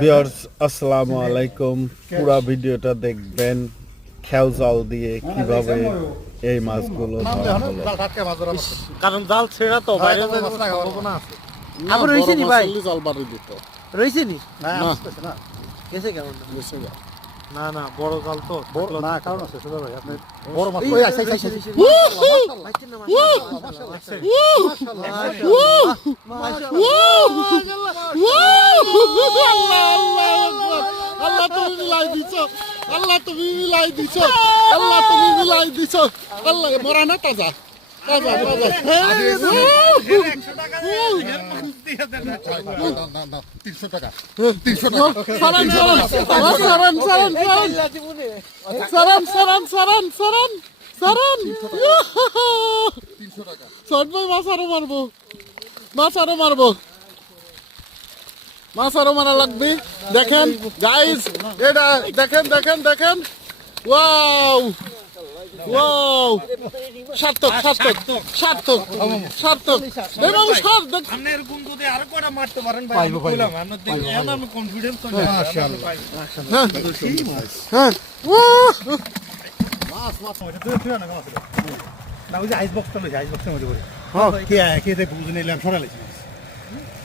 Viewers আসসালামু আলাইকুম। পুরো ভিডিওটা দেখবেন খেয়াল জাল দিয়ে কিভাবে এই মাছগুলো ধরা হলো। কারণ জাল ছেড়া তো বাইরে সম্ভাবনা আছে। আবার রইছে নি ভাই? জাল বাড়ি দিত রইছে নি? না গেছে কেমন? না না বড় জাল তো না কারণ আছে সুদা ভাই আপনি বড় মাছ এই কই আছে রইছে, রইছে, রইছে। মাশাআল্লাহ, আল্লাহ তুমি মিলাই দিছো, আল্লাহ তুমি মিলাই দিছো, আল্লাহ তুমি মিলাই দিছো, আল্লাহ মরা না তাজা তাজা তাজা। 300 টাকা সারান সারান সারান সারান সারান সারান সারান সারান সারান সারান 300 টাকা শর্ট ভাই মাছ আরো মারবো, মাছ আরো মারবো, মাছ আরো মারা লাগবে। দেখেন গাইস, এটা দেখেন দেখেন দেখেন, ওয়াও ওয়াও, সার্থক সার্থক সার্থক সার্থক। এই বাবু সার দেখ, আপনার গুণ যদি আরো কয়টা মারতে পারেন ভাই আমি কইলাম আপনার দেখি এখন আমি কনফিডেন্স তো মাশাআল্লাহ হ্যাঁ মাছ মাছ ওটা তুই তুই না মাছ না ওই যে আইস বক্সটা লইছে আইস বক্সের মধ্যে করে হ্যাঁ কে কে দেখ বুঝ নিলাম সরাইছি